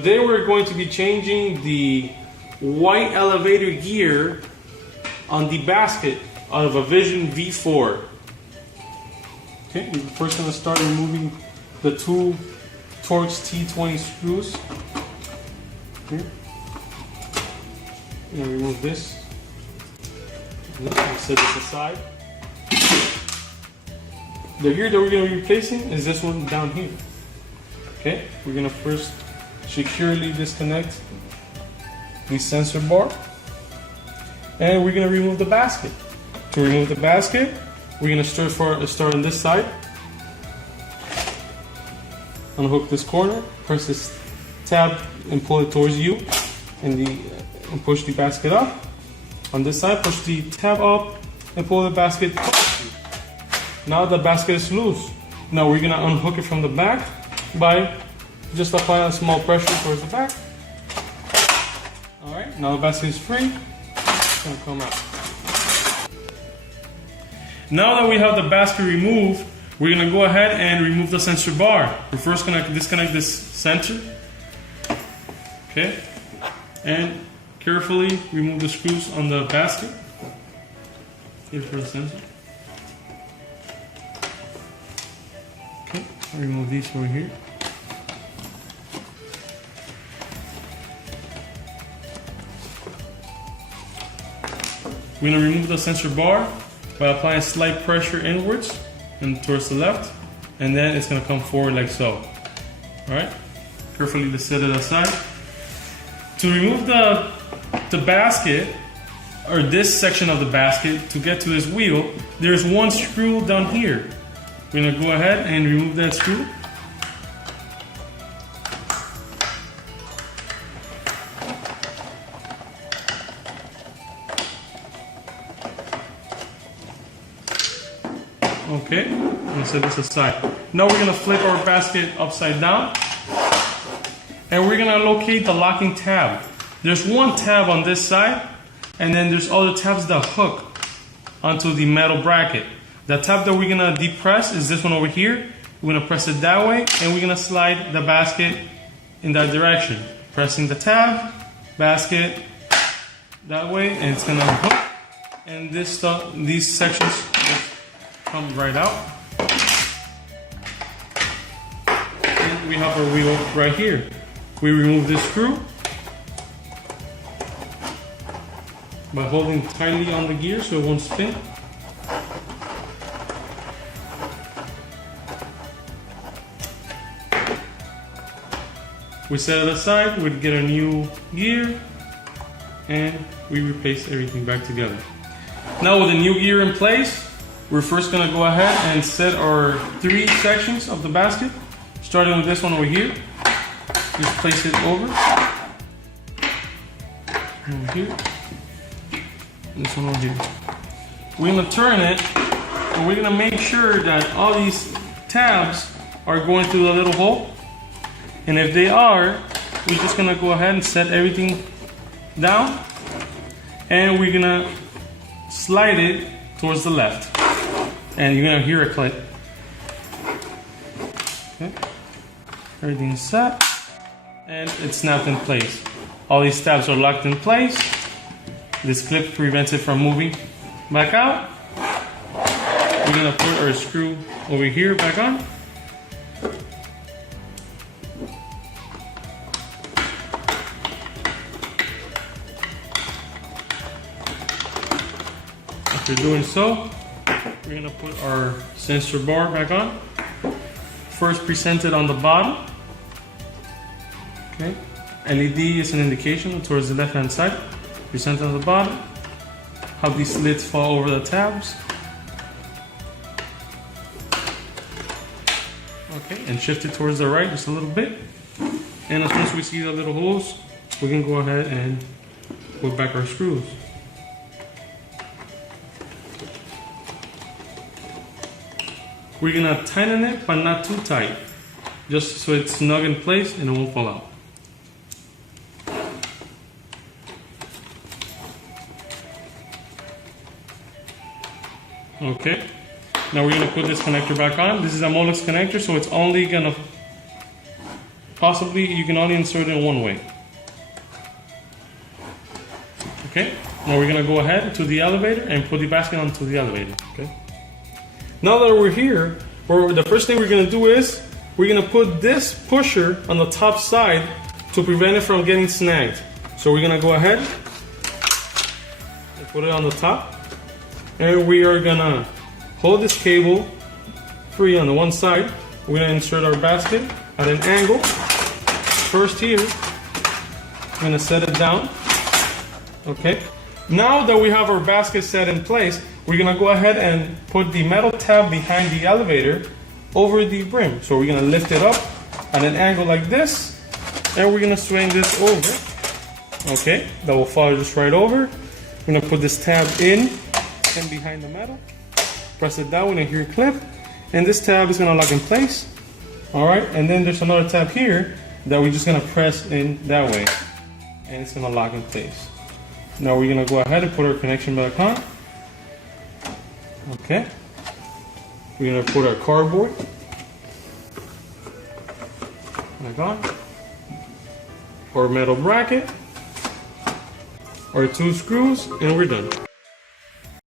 Today we're going to be changing the white elevator gear on the basket of a Vision V4. Okay, we're first going to start removing the two Torx T20 screws. Okay. I'm going to remove this. Set this aside. The gear that we're going to be replacing is this one down here. Okay, we're going to first securely disconnect the sensor bar, and we're going to remove the basket. To remove the basket, we're going to start on this side. Unhook this corner, press this tab and pull it towards you, and push the basket up. On this side, push the tab up and pull the basket towards you. Now the basket is loose. Now we're going to unhook it from the back by just applying a small pressure towards the back. Alright, now the basket is free. It's going to come out. Now that we have the basket removed, we're going to go ahead and remove the sensor bar. We're first going to disconnect this sensor. Okay, and carefully remove the screws on the basket. Here's for the sensor. Okay, I'll remove these over here. We're going to remove the sensor bar by applying slight pressure inwards and towards the left, and then it's going to come forward like so. Alright, carefully just set it aside. To remove the basket, or this section of the basket, to get to this wheel, there's one screw down here. We're going to go ahead and remove that screw. Okay, I'm going to set this aside. Now we're going to flip our basket upside down, and we're going to locate the locking tab. There's one tab on this side, and then there's other tabs that hook onto the metal bracket. The tab that we're going to depress is this one over here. We're going to press it that way, and we're going to slide the basket in that direction. Pressing the tab, basket that way, and it's going to hook, and these sections just come right out. And we have our wheel right here. We remove this screw by holding tightly on the gear so it won't spin. We set it aside, we get a new gear, and we replace everything back together. Now with the new gear in place, we're first going to go ahead and set our three sections of the basket, starting with this one over here. Just place it over here, and this one over here. We're going to turn it, and we're going to make sure that all these tabs are going through the little hole. And if they are, we're just going to go ahead and set everything down, and we're going to slide it towards the left. And you're going to hear a click. Okay. Everything's set, and it's snapped in place. All these tabs are locked in place. This clip prevents it from moving back out. We're going to put our screw over here back on. After doing so, we're going to put our sensor bar back on. First presented on the bottom. Okay. LED is an indication towards the left hand side. Presented on the bottom. Have these slits fall over the tabs. Okay, and shift it towards the right just a little bit. And as soon as we see the little holes, we can go ahead and put back our screws. We're going to tighten it, but not too tight, just so it's snug in place and it won't fall out. Okay, now we're going to put this connector back on. This is a Molex connector, so it's only going to possibly you can only insert it in one way. Okay, now we're gonna go ahead to the elevator and put the basket onto the elevator. Okay. Now that we're here, the first thing we're gonna do is we're gonna put this pusher on the top side to prevent it from getting snagged. So we're gonna go ahead and put it on the top, and we are gonna hold this cable free on the one side. We're gonna insert our basket at an angle. First here, I'm gonna set it down. Okay. Now that we have our basket set in place, we're gonna go ahead and put the metal tab behind the elevator over the brim. So we're gonna lift it up at an angle like this, and we're gonna swing this over. Okay, that will follow just right over. We're gonna put this tab in and behind the metal. Press it down when you hear a clip, and this tab is gonna lock in place. All right, and then there's another tab here that we're just gonna press in that way, and it's gonna lock in place. Now we're gonna go ahead and put our connection back on. Okay. We're gonna put our cardboard back on. Our metal bracket. Our 2 screws, and we're done.